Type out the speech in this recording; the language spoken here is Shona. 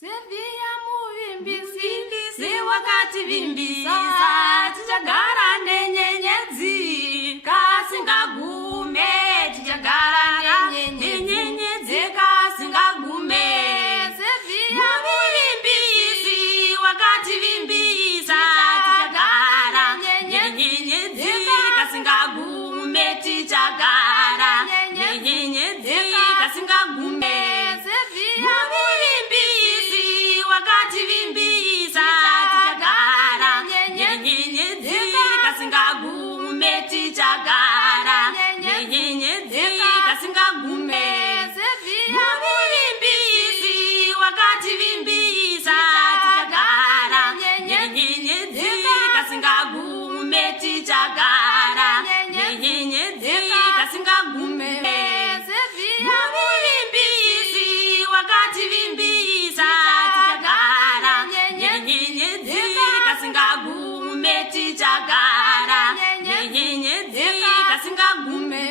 Sevia muvimbisi, si wakati vimbisa, tichagara nenyenyedzi, kasingagume, tichagara nenyenyedzi, kasingagume. Sevia muvimbisi, wakati vimbisa, tichagara nenyenyedzi, kasingagume, tichagara nenyenyedzi, kasingagume. Sevia wakati vimbisa tichagara nyenyenyedzi kasingagume tichagara nyenyenyedzi kasingagume. Sevia muvimbisi wakati vimbisa tichagara nyenyenyedzi kasingagume tichagara nyenyenyedzi kasingagume. Sevia muvimbisi wakati vimbisa nyenyenyedzi kasingagume tichagara nyenyenyedzi kasingagume.